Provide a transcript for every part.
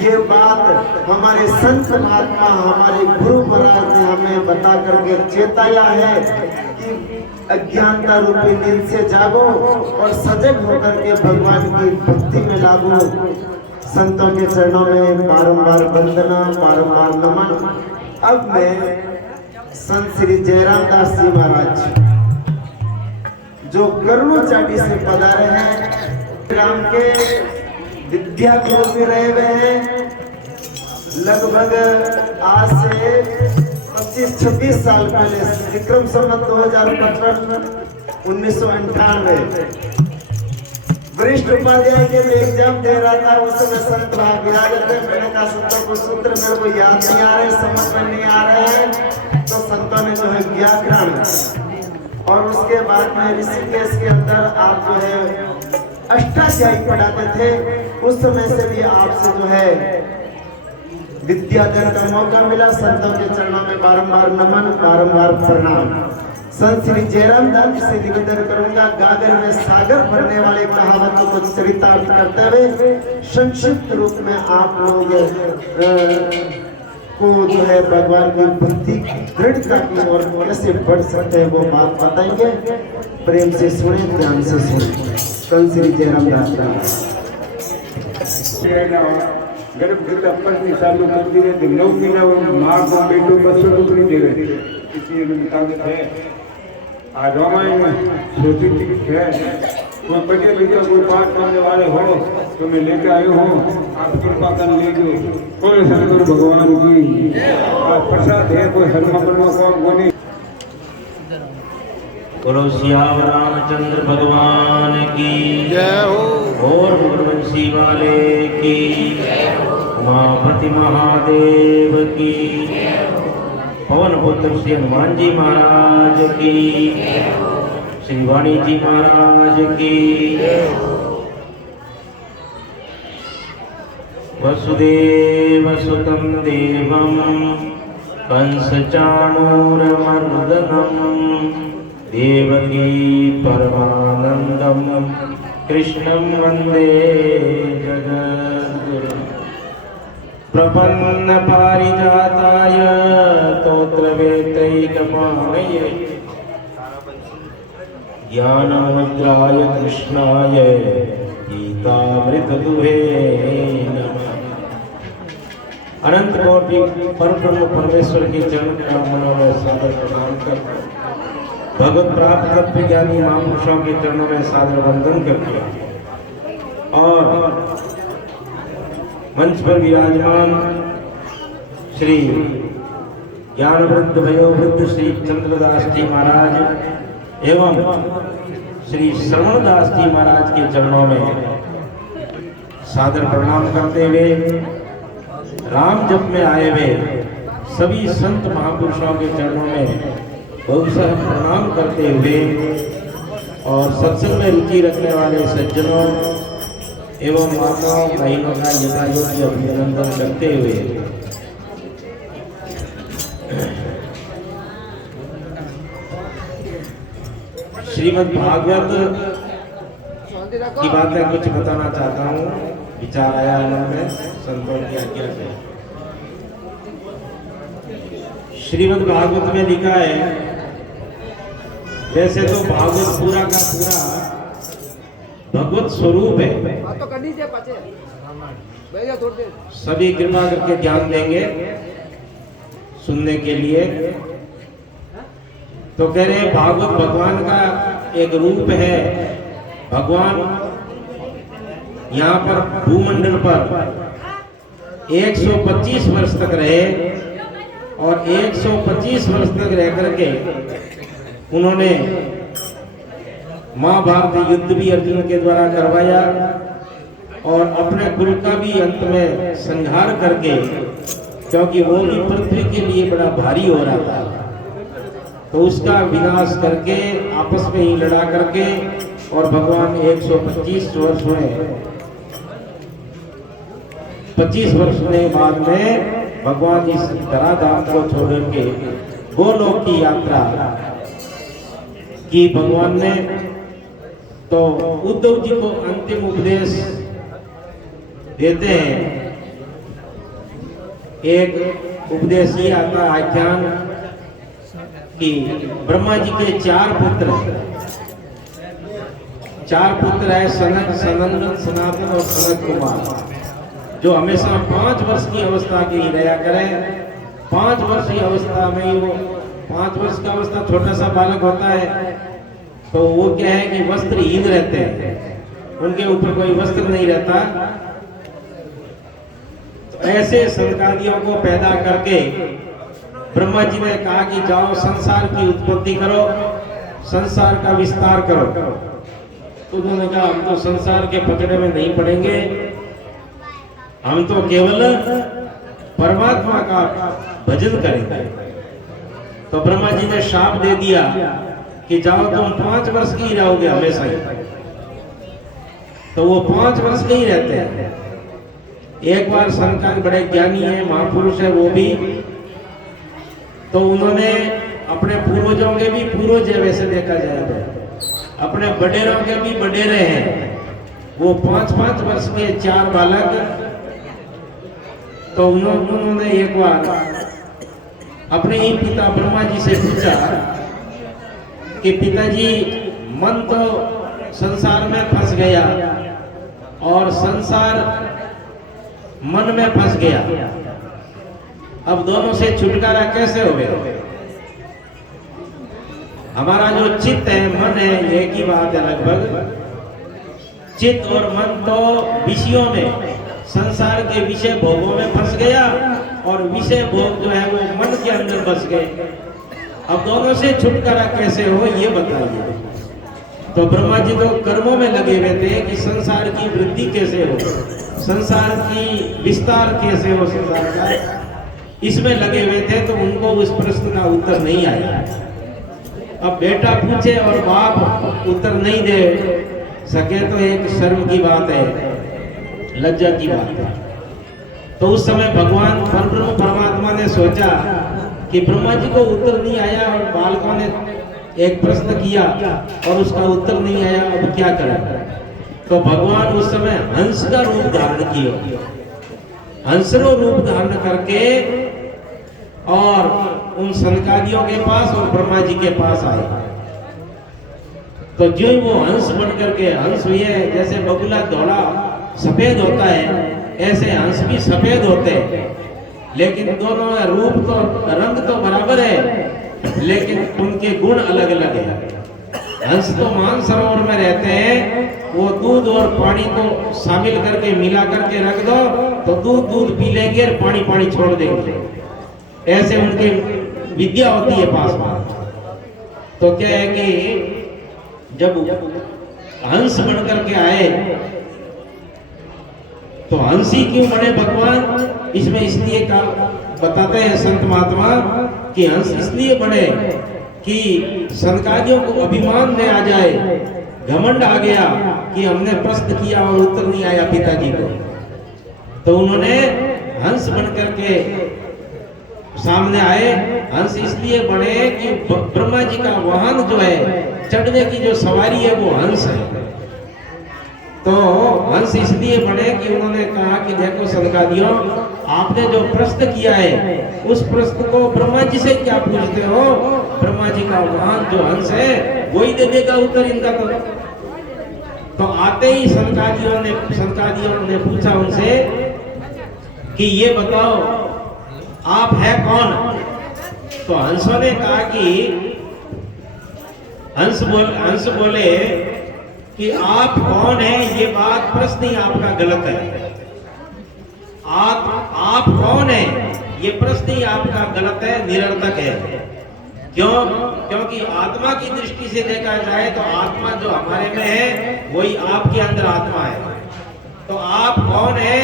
ये बात हमारे संत महात्मा हमारे गुरु महाराज ने हमें बता करके चेताया है कि अज्ञानता रूपी नींद से जागो और सजग होकर के भगवान की भक्ति में लागो। संतों के चरणों में बारंबार वंदना, बारंबार नमन। अब मैं संत श्री जयराम दास जी महाराज जो करुण चाटी से पधारे हैं, राम के विद्या गुरु में रहे हुए हैं। लगभग आज से 25-26 साल पहले विक्रम संवत 2055 1998 वरिष्ठ उपाध्याय के लिए एग्जाम दे रहा था। उस समय संत भाग विराज थे। मैंने कहा संतों को सूत्र मेरे को याद नहीं आ रहे, समझ में नहीं आ रहे हैं। तो संतों ने जो है व्याकरण और उसके बाद में ऋषिकेश के अंदर आप जो है अष्टाध्यायी पढ़ाते थे। उस समय से भी आपसे जो है विद्यादान का मौका मिला। संतों के चरणों में बारंबार नमन, बारंबार प्रणाम। संत श्री जयराम दास जी से निवेदन करूंगा, गागर में सागर भरने वाले कहावतों को चरितार्थ करते हुए संक्षिप्त रूप में आप लोग को जो है भगवान की भक्ति दृढ़ता की ओर कैसे बढ़ सकते हैं वो बात बताएंगे। प्रेम से सुने, ध्यान से सुने। संत श्री जयराम दास गर्भ गीता 25 सालों करती रहती, 9 महीना वो माँ को बेटो 200 रुपये देवे, इसलिए मुताबिक है। आज रामायण में सोची है, कोई पढ़े लिखे कोई पाठ करने वाले हो तो मैं लेकर आयो हूँ, आप कृपा कर लीजिए। बोले सतगुरु भगवान की प्रसाद है, कोई हनुमान को बोले। बोलो श्याम रामचंद्र भगवान की जय हो और वंशी वाले की, उमापति महादेव की, पवन पुत्र श्री हनुमान जी महाराज की, श्री वाणी जी महाराज की। वसुदेव सुतं देवं कंस चाणूरमर्दनम् देवकी परमानंदम कृष्णं वंदे जगद्गुरुं। प्रपन्न पारिजाताय तोत्रवेत्रैकपाणये ज्ञानमुद्राय कृष्णाय गीतामृतदुहे नमः। अनंत कोटि परब्रह्म परमेश्वर के चरण कमलों में सादर प्रणाम करता हूं। भगवत प्राप्त तत्व ज्ञानी महापुरुषों के चरणों में सादर वंदन करते हैं और मंच पर विराजमान श्री ज्ञानवृद्ध वयोवृद्ध श्री चंद्रदास जी महाराज एवं श्री श्रवणदास जी महाराज के चरणों में सादर प्रणाम करते हुए राम जप में आए हुए सभी संत महापुरुषों के चरणों में बहुशः प्रणाम करते हुए और सत्संग में रुचि रखने वाले सज्जनों एवं माताओं बहनों का यथायोग्य अभिनंदन करते हुए श्रीमद् भागवत की बातें कुछ बताना चाहता हूँ। विचार आया मन में संतों की आज्ञा से। श्रीमद् भागवत में लिखा है, वैसे तो भागवत पूरा का पूरा भगवत स्वरूप है। सभी कृपा करके ध्यान देंगे सुनने के लिए। तो कह रहे भागवत भगवान का एक रूप है। भगवान यहाँ पर भूमंडल पर 125 वर्ष तक रहे और 125 वर्ष तक रह करके उन्होंने महाभारत युद्ध भी अर्जुन के द्वारा करवाया और अपने कुल का भी अंत में संहार करके, क्योंकि वो भी पृथ्वी के लिए बड़ा भारी हो रहा था, तो उसका विनाश करके आपस में ही लड़ा करके और भगवान 125 वर्ष में 25 वर्ष के बाद में भगवान इस धराधाम को छोड़ के गोलोक की यात्रा की भगवान ने। तो उद्धव जी को अंतिम उपदेश देते हैं एक उपदेश ये आता है आख्यान कि ब्रह्मा जी के 4 पुत्र हैं। 4 पुत्र है, सनक, सनंदन, सनातन और सनत कुमार, जो हमेशा 5 वर्ष की अवस्था के ही रहा करें। 5 वर्ष की अवस्था में ही वो 5 वर्ष का अवस्था छोटा सा बालक होता है, तो वो क्या है कि वस्त्रहीन रहते हैं, उनके ऊपर कोई वस्त्र नहीं रहता। तो ऐसे संतानियों को पैदा करके ब्रह्मा जी ने कहा कि जाओ संसार की उत्पत्ति करो, संसार का विस्तार करो। तो उन्होंने कहा हम तो संसार के पकड़े में नहीं पड़ेंगे, हम तो केवल परमात्मा का भजन करेंगे। तो ब्रह्मा जी ने शाप दे दिया कि जाओ तुम 5 वर्ष के ही रहोगे हमेशा ही। तो वो 5 वर्ष के ही रहते हैं। एक बार शंकर बड़े ज्ञानी है, महापुरुष है वो भी, तो उन्होंने अपने पूर्वजों के भी पूर्वज है, वैसे देखा जाए तो अपने बडेरों के भी बडेरे हैं। वो 5-5 वर्ष के 4 बालक। तो उन्होंने एक बार अपने ही पिता ब्रह्मा जी से पूछा कि पिताजी, मन तो संसार में फंस गया और संसार मन में फंस गया, अब दोनों से छुटकारा कैसे हो गया? हमारा जो चित्त है, मन है, एक ही बात है लगभग। चित्त और मन तो विषयों में, संसार के विषय भोगों में फंस गया और विषय भोग जो है वो मन के अंदर बस गए। अब दोनों से छुटकारा कैसे हो ये बताइए। तो ब्रह्मा जी तो कर्मों में लगे हुए थे कि संसार की वृद्धि कैसे हो, संसार की विस्तार कैसे हो, संसार का, इसमें लगे हुए थे। तो उनको उस प्रश्न का उत्तर नहीं आया। अब बेटा पूछे और बाप उत्तर नहीं दे सके तो एक शर्म की बात है, लज्जा की बात है। तो उस समय भगवान परब्रह्म परमात्मा ने सोचा कि ब्रह्मा जी को उत्तर नहीं आया और बालकों ने एक प्रश्न किया और उसका उत्तर नहीं आया, अब क्या करें? तो भगवान उस समय हंस का रूप धारण किया, हंसरो रूप धारण करके और उन सनकादियों के पास और ब्रह्मा जी के पास आए। तो जो वो हंस बन करके, हंस हुए जैसे बगुला धोला सफेद होता है, ऐसे हंस भी सफेद होते हैं, लेकिन दोनों रूप तो, रंग तो बराबर है, लेकिन उनके गुण अलग अलग है। हंस तो मानसरोवर में रहते हैं, वो दूध और पानी को शामिल करके मिला करके रख दो तो दूध पी लेंगे और पानी छोड़ देंगे, ऐसे उनकी विद्या होती है पास में। तो क्या है कि जब हंस बन करके आए तो हंसी क्यों बने भगवान, इसमें इसलिए का बताते हैं संत महात्मा कि हंस इसलिए बने कि सनकादियों को अभिमान में आ जाए, घमंड आ गया कि हमने प्रश्न किया और उत्तर नहीं आया पिताजी को। तो उन्होंने हंस बन करके सामने आए। हंस इसलिए बने कि ब्रह्मा जी का वाहन जो है, चढ़ने की जो सवारी है वो हंस है। तो हंस इसलिए बने कि उन्होंने कहा कि देखो सनकादियों, आपने जो प्रश्न किया है उस प्रश्न को ब्रह्मा जी से क्या पूछते हो? ब्रह्मा जी का वाहन जो हंस है वही दे देगा उत्तर इनका। तो आते ही सनकादियों ने पूछा उनसे कि ये बताओ आप है कौन? तो हंसों ने कहा कि हंस बोले कि आप कौन है, ये बात प्रश्न ही आपका गलत है। आप कौन है, ये प्रश्न ही आपका गलत है, निरर्थक है। क्यों? क्योंकि आत्मा की दृष्टि से देखा जाए तो आत्मा जो हमारे में है वही आपके अंदर आत्मा है। तो आप कौन है,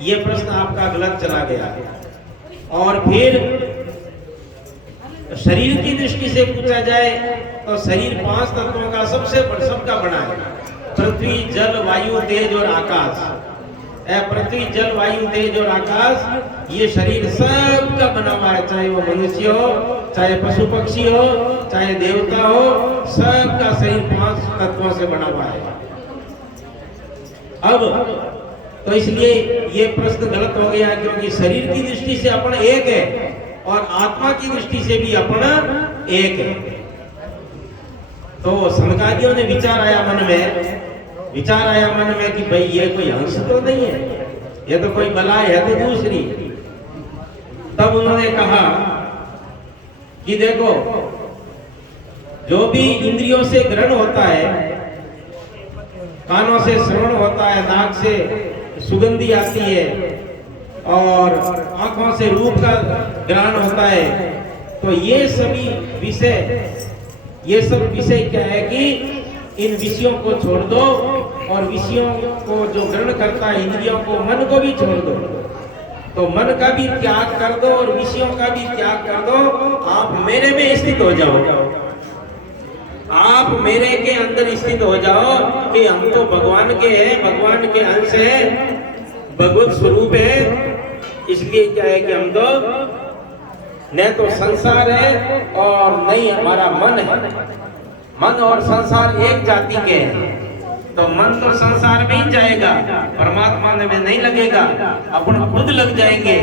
ये प्रश्न आपका गलत चला गया। और फिर शरीर की दृष्टि से पूछा जाए तो शरीर 5 तत्वों का सबका बना है, पृथ्वी जल वायु तेज और आकाश। पृथ्वी जल वायु तेज और आकाश, ये शरीर सबका बना हुआ है, चाहे वो मनुष्य हो, चाहे पशु पक्षी हो, चाहे देवता हो, सबका शरीर 5 तत्वों से बना हुआ है। अब तो इसलिए ये प्रश्न गलत हो गया, क्योंकि शरीर की दृष्टि से अपन एक है और आत्मा की दृष्टि से भी अपन एक है। तो सनकादियों ने विचार आया मन में कि भाई ये कोई अंश तो नहीं है, ये तो कोई बलाय है तो दूसरी। तब उन्होंने कहा कि देखो, जो भी इंद्रियों से ग्रहण होता है, कानों से श्रवण होता है, नाक से सुगंधी आती है और आंखों से रूप का ग्रहण होता है, तो ये सभी सब विषय क्या है कि इन विषयों को छोड़ दो और विषयों को जो ग्रहण करता है, इंद्रियों को, मन को भी छोड़ दो। तो मन का भी त्याग कर दो और विषयों का भी त्याग कर दो, आप मेरे में स्थित हो जाओ, आप मेरे के अंदर स्थित हो जाओ कि हम तो भगवान के हैं, भगवान के अंश हैं, भगवत स्वरूप है। इसलिए क्या है कि हम तो न तो संसार है और नहीं हमारा मन है। मन और संसार एक जाति के हैं, तो मन तो संसार में ही जाएगा, परमात्मा में नहीं लगेगा। अपन खुद लग जाएंगे,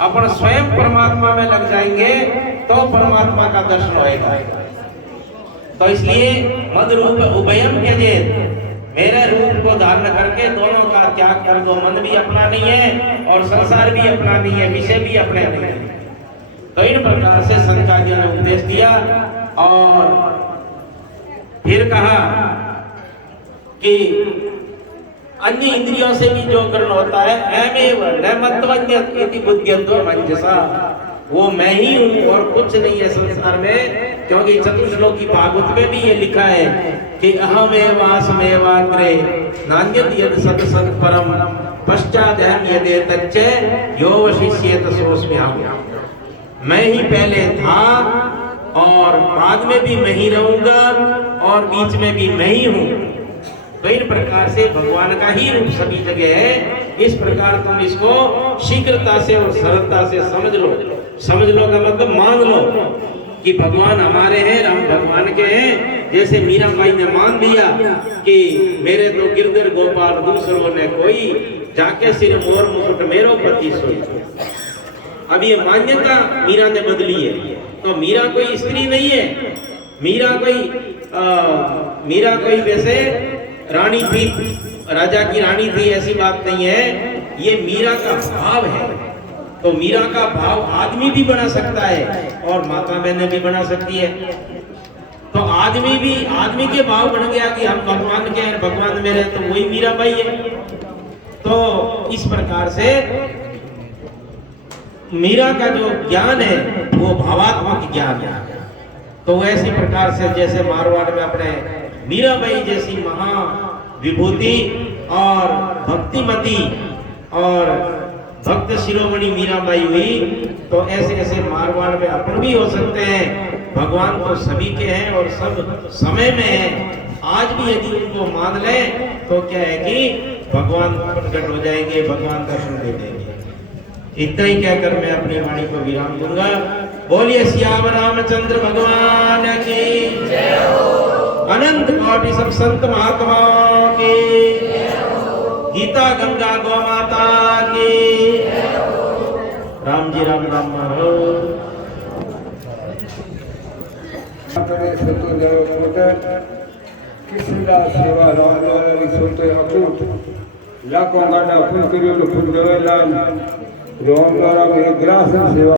अपन स्वयं परमात्मा में लग जाएंगे तो परमात्मा का दर्शन होएगा। तो इसलिए मद रूप उभयम त्यजेत, मेरे रूप को धारण करके दोनों का त्याग कर दो। मन भी अपना नहीं है और संसार भी अपना नहीं है, विषय भी अपने नहीं है। तो इन प्रकार से शंकराचार्य ने उपदेश दिया और फिर कहा कि अन्य इंद्रियों से भी जो ग्रहण होता है, अमेव न मत्वन्यत् इति बुद्ध्यत्व मंजसा, वो मैं ही हूँ और कुछ नहीं है संसार में। क्योंकि चतुश्लोकी भागवत में भी ये लिखा है कि अहमेवास्मेवाग्रे नान्यत् यद् सत् सत् परम पश्चादहं यदेतच्च यो वशिष्येत सोऽस्म्यहम्। मैं ही पहले था और बाद में भी मैं ही रहूंगा और बीच में भी मैं ही हूँ। तो इन प्रकार से भगवान का ही रूप सभी जगह है। इस प्रकार तुम इसको शीघ्रता से और सरलता से समझ लो का मतलब मान लो कि भगवान हमारे हैं, हम भगवान के हैं। जैसे मीराबाई ने मान लिया कि मेरे तो गिरधर गोपाल दूसरों ने कोई, जाके सिर मोर मुकुट मेरो पति सोई। अब ये मान्यता मीरा ने बदली है। तो मीरा कोई स्त्री नहीं है, मीरा कोई वैसे रानी थी, राजा की रानी थी, ऐसी बात नहीं है। ये मीरा का भाव है। तो मीरा का भाव आदमी भी बना सकता है और माता बहनें भी बना सकती है। तो आदमी के भाव बन गया कि हम भगवान के हैं, भगवान मेरे, तो वही मीराबाई है। तो इस प्रकार से मीरा का जो ज्ञान है वो भावात्मक ज्ञान है। तो ऐसी प्रकार से जैसे मारवाड़ में अपने मीराबाई जैसी महा विभूति और भक्तिमती और भक्त शिरोमणि मीराबाई हुई, तो ऐसे ऐसे मारवाड़ में अपन भी हो सकते हैं। भगवान तो सभी के हैं और सब समय में है। आज भी यदि उनको मान लें तो क्या है कि भगवान प्रकट हो जाएंगे, भगवान दर्शन दे देंगे। इतना ही कहकर मैं अपनी वाणी को विराम दूंगा। बोलिए सियावर रामचंद्र भगवान की जय हो। अनंत कोटि सब संत महात्माओं की जय हो। गीता गंगा गौ माता की जय हो। राम जी राम राम हो। करे सतो जय कोट किसला सेवा राम द्वारा सोते अकूट लाखों गाना फुल करियो तो फुल देवेला राम द्वारा मेरे ग्रास सेवा